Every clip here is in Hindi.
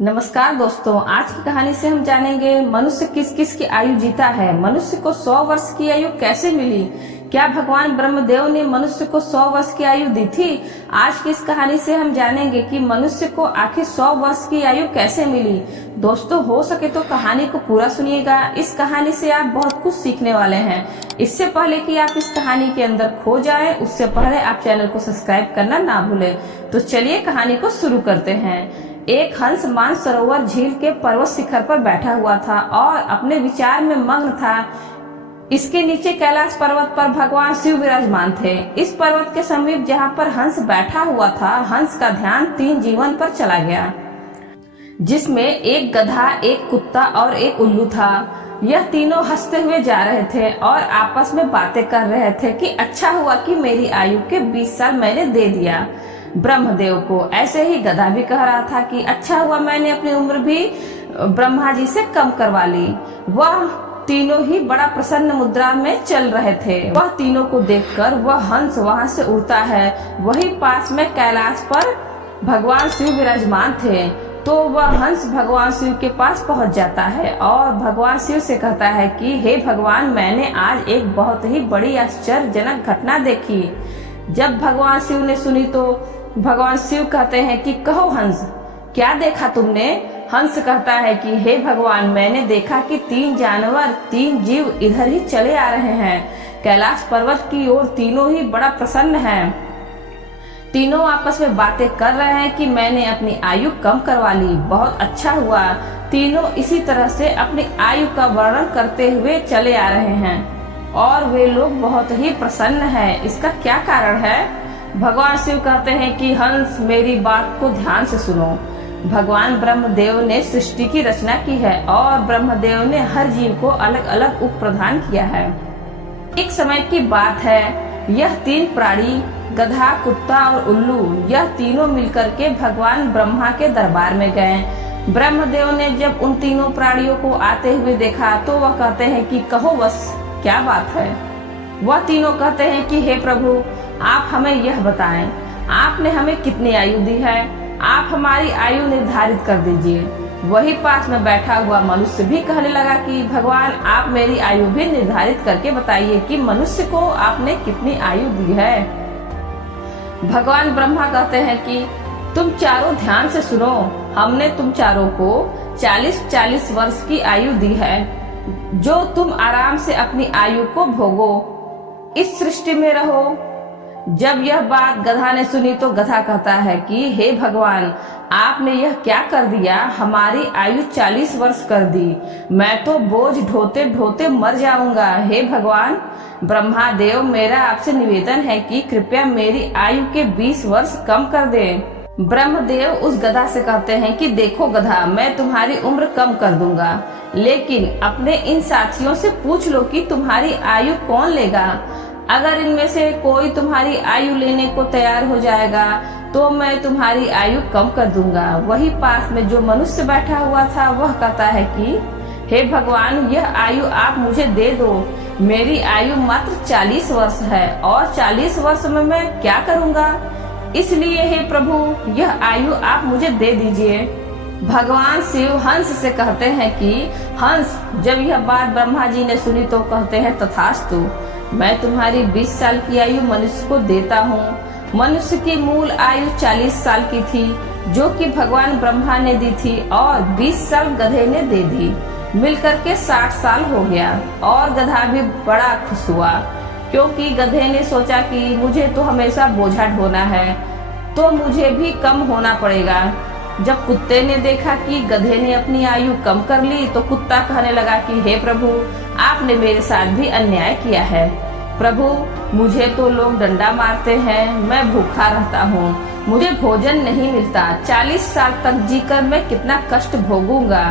नमस्कार दोस्तों, आज की कहानी से हम जानेंगे मनुष्य किस किस की आयु जीता है। मनुष्य को 100 वर्ष की आयु कैसे मिली? क्या भगवान ब्रह्मदेव ने मनुष्य को 100 वर्ष की आयु दी थी? आज की इस कहानी से हम जानेंगे कि मनुष्य को आखिर 100 वर्ष की आयु कैसे मिली। दोस्तों, हो सके तो कहानी को पूरा सुनिएगा। इस कहानी से आप बहुत कुछ सीखने वाले हैं। इससे पहले कि आप इस कहानी के अंदर खो जाएं, उससे पहले आप चैनल को सब्सक्राइब करना ना भूलें। तो चलिए कहानी को शुरू करते हैं। एक हंस मानसरोवर झील के पर्वत शिखर पर बैठा हुआ था और अपने विचार में मग्न था। इसके नीचे कैलाश पर्वत पर भगवान शिव विराजमान थे। इस पर्वत के समीप जहाँ पर हंस बैठा हुआ था, हंस का ध्यान 3 जीवन पर चला गया, जिसमें एक गधा, एक कुत्ता और एक उल्लू था। यह तीनों हंसते हुए जा रहे थे और आपस में बातें कर रहे थे कि अच्छा हुआ कि मेरी आयु के 20 साल मैंने दे दिया ब्रह्मदेव को। ऐसे ही गधा भी कह रहा था कि अच्छा हुआ मैंने अपनी उम्र भी ब्रह्मा जी से कम करवा ली। वह तीनों ही बड़ा प्रसन्न मुद्रा में चल रहे थे। वह तीनों को देखकर वह हंस वहां से उड़ता है। वही पास में कैलाश पर भगवान शिव विराजमान थे। तो वह हंस भगवान शिव के पास पहुंच जाता है और भगवान शिव से कहता है कि हे भगवान, मैंने आज एक बहुत ही बड़ी आश्चर्यजनक घटना देखी। जब भगवान शिव ने सुनी तो भगवान शिव कहते हैं कि कहो हंस, क्या देखा तुमने? हंस कहता है कि हे भगवान, मैंने देखा कि 3 जानवर, 3 जीव इधर ही चले आ रहे हैं कैलाश पर्वत की ओर। तीनों ही बड़ा प्रसन्न हैं। तीनों आपस में बातें कर रहे हैं कि मैंने अपनी आयु कम करवा ली, बहुत अच्छा हुआ। तीनों इसी तरह से अपनी आयु का वर्णन करते हुए चले आ रहे हैं और वे लोग बहुत ही प्रसन्न हैं। इसका क्या कारण है? भगवान शिव कहते हैं कि हंस, मेरी बात को ध्यान से सुनो। भगवान ब्रह्मदेव ने सृष्टि की रचना की है और ब्रह्मदेव ने हर जीव को अलग अलग उप प्रदान किया है। एक समय की बात है, यह 3 प्राणी, गधा, कुत्ता और उल्लू, यह तीनों मिलकर के भगवान ब्रह्मा के दरबार में गए। ब्रह्मदेव ने जब उन तीनों प्राणियों को आते हुए देखा तो वह कहते हैं कि कहो बस, क्या बात है? वह तीनों कहते हैं कि हे प्रभु, आप हमें यह बताएं, आपने हमें कितनी आयु दी है? आप हमारी आयु निर्धारित कर दीजिए। वही पास में बैठा हुआ मनुष्य भी कहने लगा कि भगवान, आप मेरी आयु भी निर्धारित करके बताइए कि मनुष्य को आपने कितनी आयु दी है। भगवान ब्रह्मा कहते हैं कि तुम चारों ध्यान से सुनो। हमने तुम चारों को 40-40 वर्ष की आयु दी है, जो तुम आराम से अपनी आयु को भोगो, इस सृष्टि में रहो। जब यह बात गधा ने सुनी तो गधा कहता है कि हे भगवान, आपने यह क्या कर दिया? हमारी आयु 40 वर्ष कर दी। मैं तो बोझ ढोते ढोते मर जाऊंगा। हे भगवान ब्रह्मा देव, मेरा आपसे निवेदन है कि कृपया मेरी आयु के 20 वर्ष कम कर दें। ब्रह्मदेव उस गधा से कहते हैं कि देखो गधा, मैं तुम्हारी उम्र कम कर दूंगा, लेकिन अपने इन साथियों से पूछ लो कि तुम्हारी आयु कौन लेगा। अगर इनमें से कोई तुम्हारी आयु लेने को तैयार हो जाएगा तो मैं तुम्हारी आयु कम कर दूंगा। वही पास में जो मनुष्य बैठा हुआ था वह कहता है कि हे भगवान, यह आयु आप मुझे दे दो। मेरी आयु मात्र 40 वर्ष है और 40 वर्ष में मैं क्या करूंगा? इसलिए हे प्रभु, यह आयु आप मुझे दे दीजिए। भगवान शिव हंस से कहते हैं कि हंस, जब यह बात ब्रह्मा जी ने सुनी तो कहते हैं तथास्तु, मैं तुम्हारी 20 साल की आयु मनुष्य को देता हूँ। मनुष्य की मूल आयु 40 साल की थी, जो कि भगवान ब्रह्मा ने दी थी, और 20 साल गधे ने दे दी। मिलकर के 60 साल हो गया और गधा भी बड़ा खुश हुआ, क्योंकि गधे ने सोचा कि मुझे तो हमेशा बोझा ढोना है, तो मुझे भी कम होना पड़ेगा। जब कुत्ते ने देखा कि गधे ने अपनी आयु कम कर ली तो कुत्ता कहने लगा कि हे प्रभु, आपने मेरे साथ भी अन्याय किया है। प्रभु, मुझे तो लोग डंडा मारते हैं, मैं भूखा रहता हूँ, मुझे भोजन नहीं मिलता। 40 साल तक जीकर मैं कितना कष्ट भोगूंगा।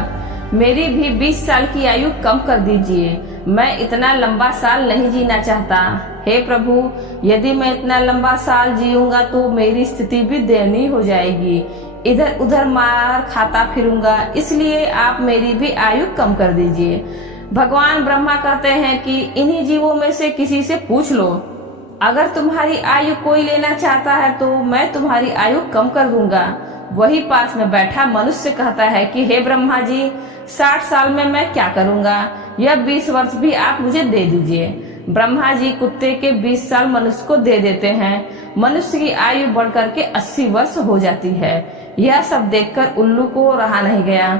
मेरी भी 20 साल की आयु कम कर दीजिए। मैं इतना लंबा साल नहीं जीना चाहता। हे प्रभु, यदि मैं इतना लंबा साल जीऊंगा तो मेरी स्थिति भी दयनीय हो जाएगी, इधर उधर मार खाता फिरूंगा, इसलिए आप मेरी भी आयु कम कर दीजिए। भगवान ब्रह्मा कहते हैं कि इन्हीं जीवों में से किसी से पूछ लो, अगर तुम्हारी आयु कोई लेना चाहता है तो मैं तुम्हारी आयु कम कर दूंगा। वही पास में बैठा मनुष्य कहता है कि हे ब्रह्मा जी, 60 साल में मैं क्या करूंगा, यह 20 वर्ष भी आप मुझे दे दीजिए। ब्रह्मा जी कुत्ते के 20 साल मनुष्य को दे देते हैं। मनुष्य की आयु बढ़कर के 80 वर्ष हो जाती है। यह सब देखकर उल्लू को रहा नहीं गया।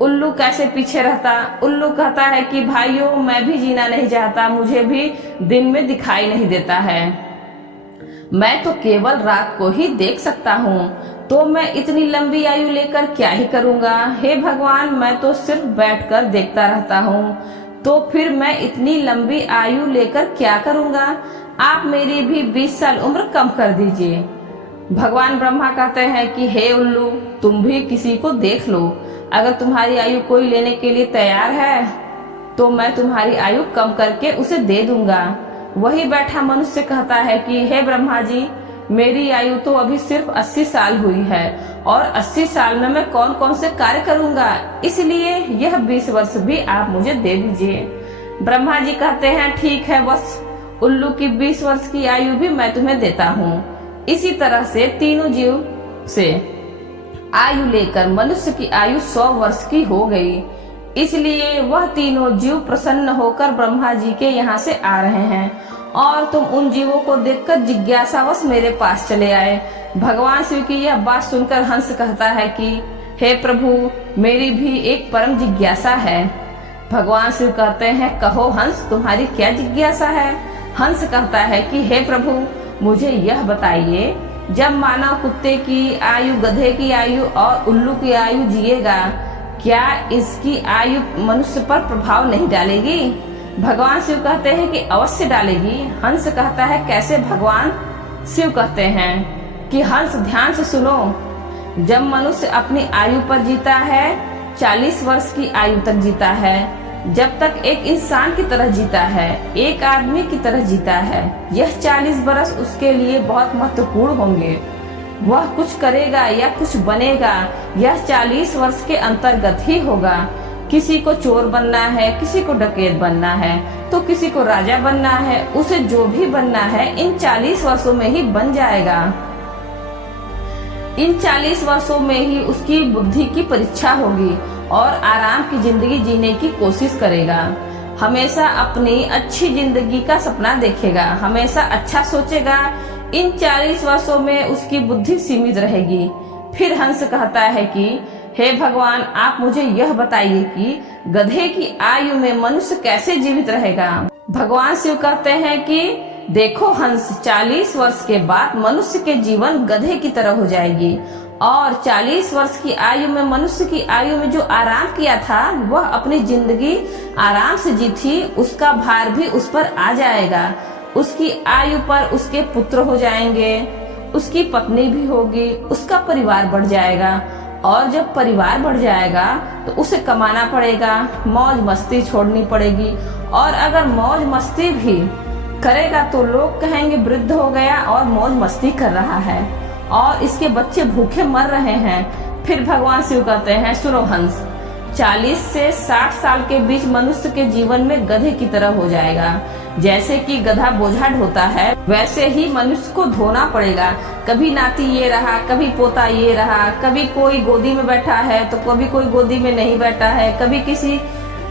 उल्लू कैसे पीछे रहता। उल्लू कहता है कि भाइयों, मैं भी जीना नहीं चाहता, मुझे भी दिन में दिखाई नहीं देता है, मैं तो केवल रात को ही देख सकता हूँ, तो मैं इतनी लंबी आयु लेकर क्या ही करूँगा। हे भगवान, मैं तो सिर्फ बैठकर देखता रहता हूँ, तो फिर मैं इतनी लंबी आयु लेकर क्या करूँगा। आप मेरी भी 20 साल उम्र कम कर दीजिए। भगवान ब्रह्मा कहते हैं कि हे उल्लू, तुम भी किसी को देख लो, अगर तुम्हारी आयु कोई लेने के लिए तैयार है तो मैं तुम्हारी आयु कम करके उसे दे दूंगा। वही बैठा मनुष्य कहता है कि हे ब्रह्मा जी, मेरी आयु तो अभी सिर्फ 80 साल हुई है और 80 साल में मैं कौन कौन से कार्य करूंगा, इसलिए यह 20 वर्ष भी आप मुझे दे दीजिए। ब्रह्मा जी कहते हैं ठीक है, बस उल्लू की 20 वर्ष की आयु भी मैं तुम्हें देता हूँ। इसी तरह से तीनों जीव से आयु लेकर मनुष्य की आयु 100 वर्ष की हो गई। इसलिए वह तीनों जीव प्रसन्न होकर ब्रह्मा जी के यहाँ से आ रहे हैं और तुम उन जीवों को देखकर जिज्ञासावश मेरे पास चले आए। भगवान शिव की यह बात सुनकर हंस कहता है कि हे प्रभु, मेरी भी एक परम जिज्ञासा है। भगवान शिव कहते हैं, कहो हंस, तुम्हारी क्या जिज्ञासा है। हंस कहता है कि हे प्रभु, मुझे यह बताइए, जब मानव कुत्ते की आयु, गधे की आयु और उल्लू की आयु जिएगा, क्या इसकी आयु मनुष्य पर प्रभाव नहीं डालेगी। भगवान शिव कहते हैं कि अवश्य डालेगी। हंस कहता है कैसे। भगवान शिव कहते हैं कि हंस, ध्यान से सुनो, जब मनुष्य अपनी आयु पर जीता है, 40 वर्ष की आयु तक जीता है, जब तक एक इंसान की तरह जीता है, एक आदमी की तरह जीता है, यह 40 बरस उसके लिए बहुत महत्वपूर्ण होंगे। वह कुछ करेगा या कुछ बनेगा, यह 40 वर्ष के अंतर्गत ही होगा। किसी को चोर बनना है, किसी को डकैत बनना है, तो किसी को राजा बनना है, उसे जो भी बनना है इन 40 वर्षों में ही बन जाएगा। इन 40 वर्षों में ही उसकी बुद्धि की परीक्षा होगी और आराम की जिंदगी जीने की कोशिश करेगा। हमेशा अपनी अच्छी जिंदगी का सपना देखेगा, हमेशा अच्छा सोचेगा। इन 40 वर्षों में उसकी बुद्धि सीमित रहेगी। फिर हंस कहता है कि हे भगवान, आप मुझे यह बताइए कि गधे की आयु में मनुष्य कैसे जीवित रहेगा। भगवान शिव कहते हैं कि देखो हंस, 40 वर्ष के बाद मनुष्य के जीवन गधे की तरह हो जाएगी और 40 वर्ष की आयु में मनुष्य की आयु में जो आराम किया था, वह अपनी जिंदगी आराम से जी थी, उसका भार भी उस पर आ जाएगा। उसकी आयु पर उसके पुत्र हो जाएंगे, उसकी पत्नी भी होगी, उसका परिवार बढ़ जाएगा और जब परिवार बढ़ जाएगा तो उसे कमाना पड़ेगा, मौज मस्ती छोड़नी पड़ेगी और अगर मौज मस्ती भी करेगा तो लोग कहेंगे वृद्ध हो गया और मौज मस्ती कर रहा है और इसके बच्चे भूखे मर रहे हैं। फिर भगवान शिव कहते हैं, सुनो हंस, 40 से 60 साल के बीच मनुष्य के जीवन में गधे की तरह हो जाएगा। जैसे कि गधा बोझा ढोता है, वैसे ही मनुष्य को ढोना पड़ेगा। कभी नाती ये रहा, कभी पोता ये रहा, कभी कोई गोदी में बैठा है तो कभी कोई गोदी में नहीं बैठा है, कभी किसी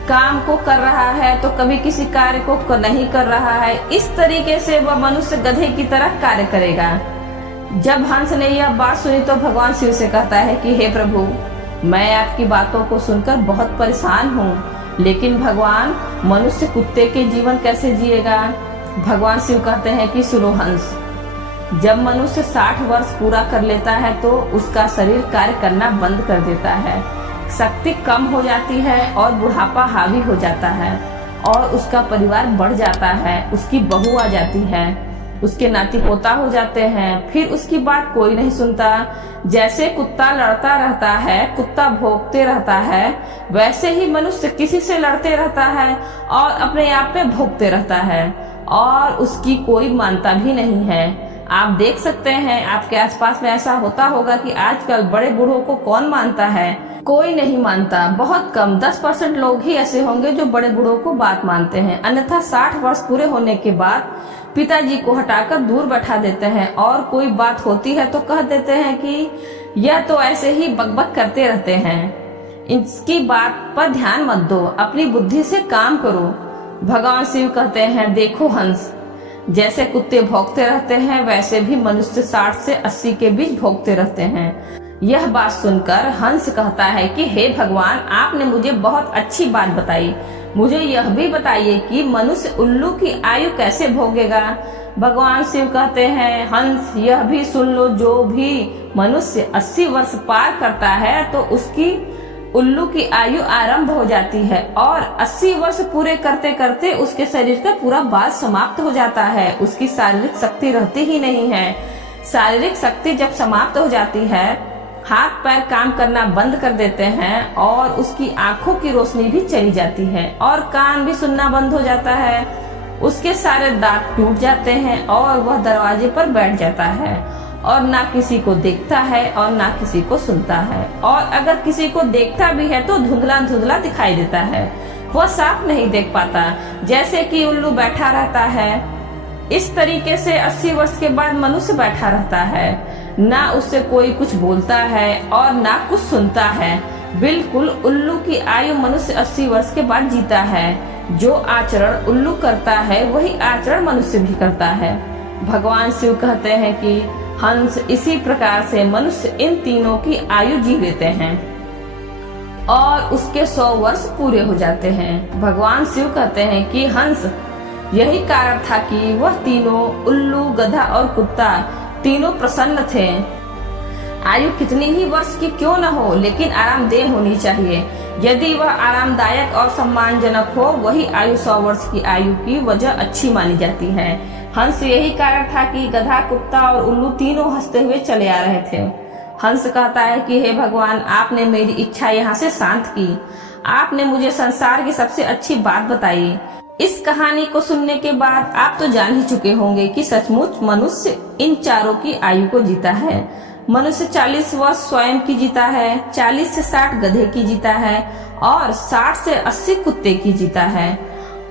काम को कर रहा है तो कभी किसी कार्य को नहीं कर रहा है। इस तरीके से वह मनुष्य गधे की तरह कार्य करेगा। जब हंस ने यह बात सुनी तो भगवान शिव से कहता है कि हे प्रभु, मैं आपकी बातों को सुनकर बहुत परेशान हूँ, लेकिन भगवान, मनुष्य कुत्ते के जीवन कैसे जिएगा। भगवान शिव कहते हैं कि सुनो हंस, जब मनुष्य 60 वर्ष पूरा कर लेता है तो उसका शरीर कार्य करना बंद कर देता है, शक्ति कम हो जाती है और बुढ़ापा हावी हो जाता है और उसका परिवार बढ़ जाता है, उसकी बहू आ जाती है, उसके नाती पोता हो जाते हैं, फिर उसकी बात कोई नहीं सुनता। जैसे कुत्ता लड़ता रहता है, कुत्ता भौंकते रहता है, वैसे ही मनुष्य किसी से लड़ते रहता है और अपने आप में भौंकते रहता है और उसकी कोई मानता भी नहीं है। आप देख सकते हैं, आपके आसपास में ऐसा होता होगा कि आजकल बड़े बूढ़ों को कौन मानता है, कोई नहीं मानता। बहुत कम 10% लोग ही ऐसे होंगे जो बड़े बूढ़ों को बात मानते हैं, अन्यथा 60 वर्ष पूरे होने के बाद पिताजी को हटाकर दूर बैठा देते हैं और कोई बात होती है तो कह देते हैं कि यह तो ऐसे ही बकबक करते रहते हैं, इसकी बात पर ध्यान मत दो, अपनी बुद्धि से काम करो। भगवान शिव कहते हैं, देखो हंस, जैसे कुत्ते भौंकते रहते हैं वैसे भी मनुष्य 60 से 80 के बीच भौंकते रहते हैं। यह बात सुनकर हंस कहता है कि हे भगवान, आपने मुझे बहुत अच्छी बात बताई, मुझे यह भी बताइए कि मनुष्य उल्लू की आयु कैसे भोगेगा। भगवान शिव कहते हैं, हंस यह भी सुन लो, जो भी मनुष्य 80 वर्ष पार करता है तो उसकी उल्लू की आयु आरंभ हो जाती है और 80 वर्ष पूरे करते करते उसके शरीर का पूरा बाल समाप्त हो जाता है। उसकी शारीरिक शक्ति रहती ही नहीं है। शारीरिक शक्ति जब समाप्त हो जाती है, हाथ पैर काम करना बंद कर देते हैं और उसकी आंखों की रोशनी भी चली जाती है और कान भी सुनना बंद हो जाता है। उसके सारे दांत टूट जाते हैं और वह दरवाजे पर बैठ जाता है और ना किसी को देखता है और ना किसी को सुनता है, और अगर किसी को देखता भी है तो धुंधला धुंधला दिखाई देता है, वह साफ नहीं देख पाता, जैसे कि उल्लू बैठा रहता है। इस तरीके से 80 वर्ष के बाद मनुष्य बैठा रहता है, ना उससे कोई कुछ बोलता है और ना कुछ सुनता है। बिल्कुल उल्लू की आयु मनुष्य 80 वर्ष के बाद जीता है। जो आचरण उल्लू करता है वही आचरण मनुष्य भी करता है। भगवान शिव कहते हैं कि हंस, इसी प्रकार से मनुष्य इन तीनों की आयु जी लेते हैं और उसके 100 वर्ष पूरे हो जाते हैं। भगवान शिव कहते हैं कि हंस, यही कारण था कि वह तीनों, उल्लू, गधा और कुत्ता, तीनों प्रसन्न थे। आयु कितनी ही वर्ष की क्यों न हो, लेकिन आरामदेह होनी चाहिए। यदि वह आरामदायक और सम्मानजनक हो, वही आयु 100 वर्ष की आयु की वजह अच्छी मानी जाती है। हंस, यही कारण था कि गधा, कुत्ता और उल्लू तीनों हंसते हुए चले आ रहे थे। हंस कहता है कि हे भगवान, आपने मेरी इच्छा यहाँ से शांत की, आपने मुझे संसार की सबसे अच्छी बात बताई। इस कहानी को सुनने के बाद आप तो जान ही चुके होंगे कि सचमुच मनुष्य इन चारों की आयु को जीता है। मनुष्य 40 वर्ष स्वयं की जीता है, 40 से 60 गधे की जीता है और 60 से 80 कुत्ते की जीता है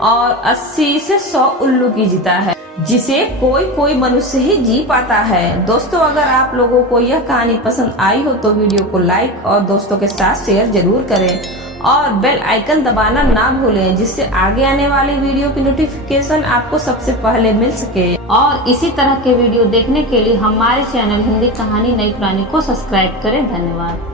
और 80 से 100 उल्लू की जीता है, जिसे कोई कोई मनुष्य ही जी पाता है। दोस्तों, अगर आप लोगों को यह कहानी पसंद आई हो तो वीडियो को लाइक और दोस्तों के साथ शेयर जरूर करें और बेल आइकन दबाना ना भूलें, जिससे आगे आने वाली वीडियो की नोटिफिकेशन आपको सबसे पहले मिल सके। और इसी तरह के वीडियो देखने के लिए हमारे चैनल हिंदी कहानी नई पुरानी को सब्सक्राइब करें। धन्यवाद।